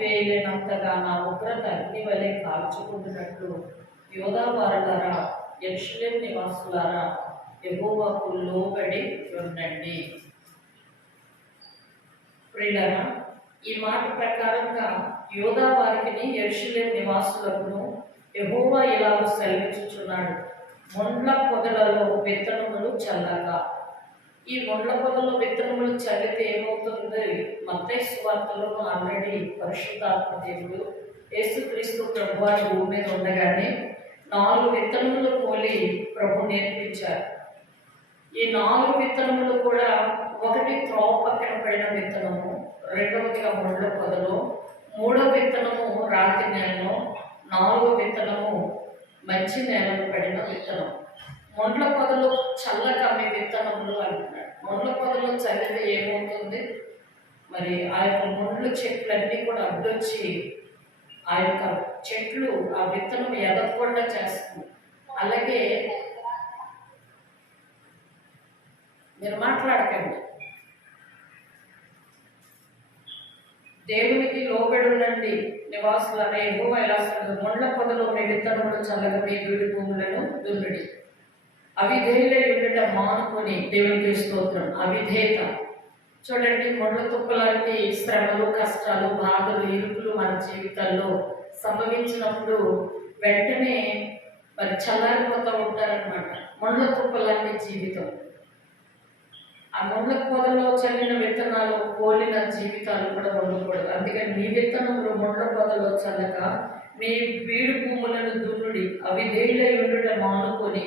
వేయలేనంతగా నా ఉగ్రత అగ్ని వలె కాల్చుకుంటున్నట్లు యోధా వారులారా, యెరూషలేము నివాసులారా, యెహోవాకు లోబడి ఉండండి. ప్రియులారా, ఈ మాట ప్రకారంగా యోధా వారికి యెరూషలేము నివాసులకు యెహోవా ఇలాగ సెలవిచ్చుచున్నాడు: మొండ్ల పొదలలో విత్తనములు చల్లగా. ఈ మొండ్ల పొదలో విత్తనములు చల్లితే ఏమవుతుంది? మత్తయి సువార్తలో ఆల్రెడీ పరిశుద్ధాత్మ దేవుడు యేసుక్రీస్తు ప్రభువారు భూమి మీద ఉండగానే 4 విత్తనములు పోలి ప్రభు నేర్పించారు. ఈ 4 విత్తనములు కూడా, ఒకటి త్రోవ పక్కన పడిన విత్తనము, రెండవదిగా మొండ్ల పొదలో, మూడవ విత్తనము రాతి నేలలో, 4వ విత్తనము మంచి నేలలో పడిన విత్తనం. మొండ్ల పొదలో చల్లగా మీ విత్తనములు అంటున్నాడు. మొండ్ల పొదలో చల్లితే ఏమవుతుంది? మరి ఆ యొక్క మొండ్ల చెట్లన్నీ కూడా అడ్డొచ్చి ఆ యొక్క చెట్లు ఆ విత్తనం ఎదగకుండా చేస్తుంది. అలాగే మీరు మాట్లాడకండి. దేవునికి లోబడి ఉండండి నివాసులారా, యెహోవా ఇలా అంటున్నాడు: మొండ్ల పొదలో మీ విత్తనములు చల్లగా మీ బీడు భూములను దున్నుడి. అవిధేయులై ఉండుట మానుకొని, దేవునికి స్తోత్రం. అవిధేయత చూడండి, మొండ్ల తుప్పలాంటి శ్రమలు, కష్టాలు, బాధలు, ఇరుకులు మన జీవితాల్లో సంభవించినప్పుడు వెంటనే మరి చల్లారిపోతూ ఉంటారనమాట. మొండ్ల తుప్పలాంటి జీవితం, ఆ మొండ్ల పొదలో చల్లిన విత్తనాలు పోలిన జీవితాలు కూడా ఉండకూడదు. అందుకని మీ విత్తనములు మొండ్ల పొదలో చల్లక మీ బీడు భూములను దున్నుడి. అవిధేయులై ఉండుట మానుకొని,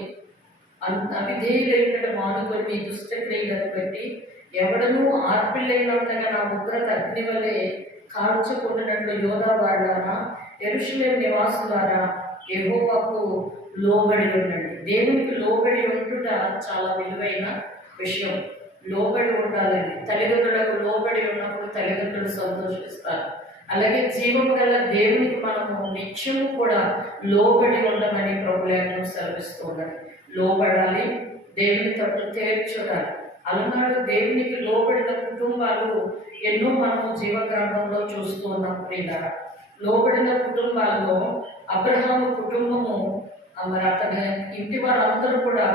మీ దుష్టక్రియలను బట్టి ఎవడనూ ఆర్పిల్లైనంతగా నా ఉగ్రత అగ్ని వలె కాల్చుకుంటున్నట్లు యోధా వారులారా, యెరూషలేము నివాసులారా, యెహోవాకు లోబడి ఉండండి. దేవునికి లోబడి ఉండుట చాలా విలువైన విషయం. లోబడి ఉండాలని, తల్లిదండ్రులకు లోబడి ఉన్నప్పుడు తల్లిదండ్రులు సంతోషిస్తారు. అలాగే జీవము గల దేవునికి మనము నిత్యము కూడా లోబడి ఉండమని ప్రభులేఖనం సెలవిస్తూ ఉండాలి. లోబడాలి, దేవుని తట్టు తీర్చుడాలి. అలనాడు దేవునికి లోబడిన కుటుంబాలు ఎన్నో మనము జీవగ్రంథంలో చూస్తూ ఉన్నాం. ప్రియులారా, లోబడిన కుటుంబాల్లో అబ్రహాము కుటుంబము, మరి అతని ఇంటి వారందరూ కూడా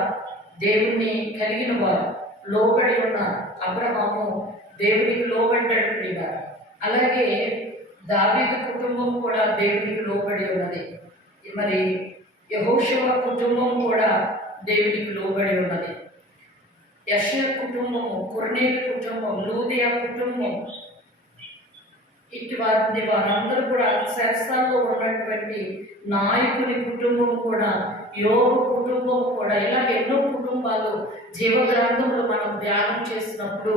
దేవుణ్ణి కలిగిన వారు, లోబడి ఉన్నారు. అబ్రహాము దేవునికి లోబడ్డాడు. ప్రియులారా, అలాగే దావీదు కుటుంబం కూడా దేవునికి లోబడి ఉన్నది. మరి యెహోషువ కుటుంబం కూడా దేవునికి లోబడి ఉన్నది. యెషయా కుటుంబము, కొర్నేలు కుటుంబం, లూదియా కుటుంబం, ఇటు వారందరూ కూడా శాస్త్రాల్లో ఉన్నటువంటి నాయకుని కుటుంబం కూడా, యోగు కుటుంబం కూడా, ఇలా ఎన్నో కుటుంబాలు జీవగ్రంథంలో మనం ధ్యానం చేసినప్పుడు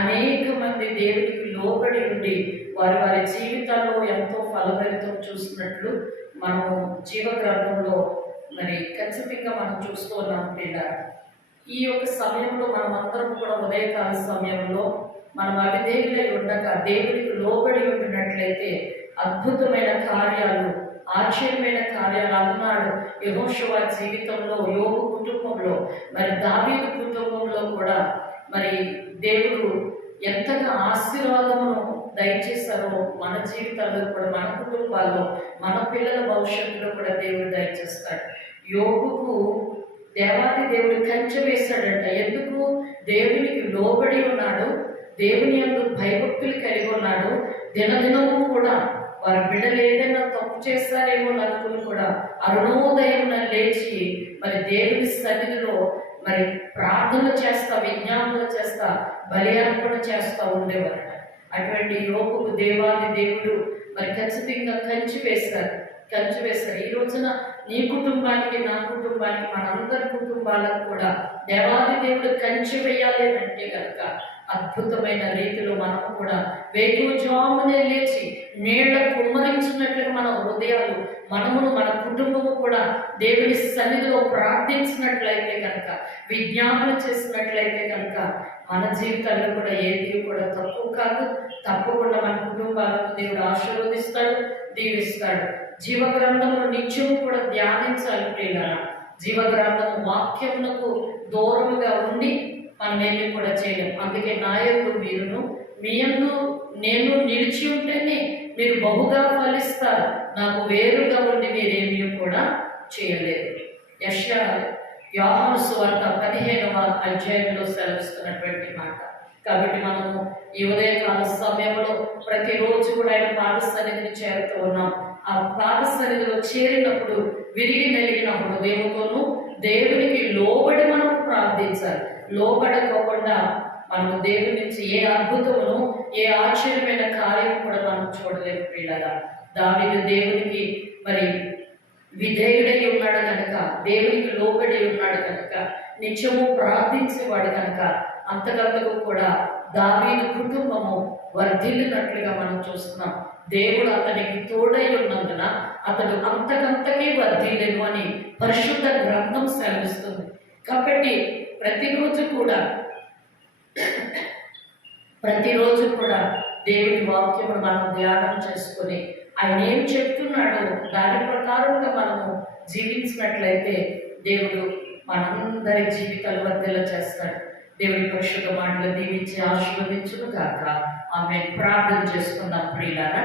అనేక మంది దేవునికి లోబడి ఉండి వారి వారి జీవితాల్లో ఎంతో ఫలభరితం చూసినట్లు మనము జీవగ్రంథంలో మరి ఖచ్చితంగా మనం చూస్తూ ఉన్నాం. ఈ యొక్క సమయంలో మనం అందరం కూడా ఉదయకాల సమయంలో మనం అవిధేయులై ఉండక దేవునికి లోబడి ఉండినట్లయితే అద్భుతమైన కార్యాలు, ఆశ్చర్యమైన కార్యాలు అన్నాడు యెహోషువ జీవితంలో, యోగు కుటుంబంలో, మరి దావీదు కుటుంబంలో కూడా మరి దేవుడు ఎంతగా ఆశీర్వాదమును దయచేస్తారో మన జీవితాల్లో కూడా, మన కుటుంబాల్లో, మన పిల్లల భవిష్యత్తులో కూడా దేవుడు దయచేస్తాడు. యోగుకు దేవాది దేవుడు కంచె వేశాడంట. ఎందుకు? దేవునికి లోబడి ఉన్నాడు, దేవుని యందు భయభక్తులు కలిగి ఉన్నాడు. దినదినము కూడా వారి బిడ్డలు ఏదైనా తప్పు చేస్తారేమో అనుకుని కూడా అరుణోదయం లేచి మరి దేవుని సన్నిధిలో మరి ప్రార్థన చేస్తా, విజ్ఞాపన చేస్తా, బలి అర్పణ చేస్తా ఉండేవారట. అటువంటి యోగుకు దేవాది దేవుడు మరి ఖచ్చితంగా కంచి వేస్తారు. ఈ రోజున నీ కుటుంబానికి, నా కుటుంబానికి, మనందరి కుటుంబాలకు కూడా దేవాది దేవుడు కంచి వేయాలి అంటే కనుక అద్భుతమైన రీతిలో మనం కూడా వేకువజామునే లేచి నీళ్ల కుమ్మరించినట్లుగా మన హృదయాలు, మనమును, మన కుటుంబము కూడా దేవుని సన్నిధిలో ప్రార్థించినట్లయితే కనుక, విజ్ఞాపన చేసినట్లయితే కనుక మన జీవితాల్లో కూడా ఏది కూడా తక్కువ కాదు. తప్పకుండా మన కుటుంబాలను దేవుడు ఆశీర్వదిస్తాడు, దీవిస్తాడు. జీవగ్రంథమును నిత్యము కూడా ధ్యానించాలి. ప్రియులారా, జీవగ్రంథము వాక్యమునకు దూరముగా ఉండి మనం ఏమి కూడా చేయలేం. అందుకే నా యందు మీరును, మీ యందు నేను నిలిచి ఉంటేనే మీరు బహుగా ఫలిస్తారు, నాకు వేరుగా ఉండి మీరేమీ కూడా చేయలేదు. యోహాను సువార్త 15వ అధ్యాయంలో సెలవిస్తున్నటువంటి మాట. కాబట్టి మనము ఈ ఉదయకాల సమయంలో ప్రతిరోజు కూడా ఆయన పాద సన్నిధిని చేరుతూ ఉన్నాం. ఆ పాద సన్నిధిలో చేరినప్పుడు విరిగి నలిగిన హృదయంతోనూ దేవునికి లోబడి మనం ప్రార్థించాలి. లోబడకోకుండా మనము దేవుని నుంచి ఏ అద్భుతమును, ఏ ఆశ్చర్యమైన కార్యం కూడా మనం చూడలేము పిల్లగా. దావీదు దేవునికి మరి విధేయుడై ఉన్నాడు కనుక, దేవునికి లోబడి ఉన్నాడు కనుక, నిత్యము ప్రార్థించేవాడు కనుక అంతకంతకు కూడా దావీదు కుటుంబము వర్ధిల్లినట్లుగా మనం చూస్తున్నాం. దేవుడు అతనికి తోడై ఉన్నందున అతడు అంతకంతకే వర్ధిల్లెను అని పరిశుద్ధ గ్రంథం సెలవిస్తుంది. కాబట్టి ప్రతిరోజు కూడా దేవుని వాక్యమును మనం ధ్యానం చేసుకొని ఆయన ఏం చెప్తున్నాడో దాని ప్రకారంగా మనము జీవించినట్లయితే దేవుడు మనందరి జీవితాలు వర్ధల చేస్తాడు. దేవుని పరిశుద్ధ మాటలు దీవించి ఆశీర్వదించును గాక. ఆమె ప్రార్థన చేసుకుందాం ప్రియులారా.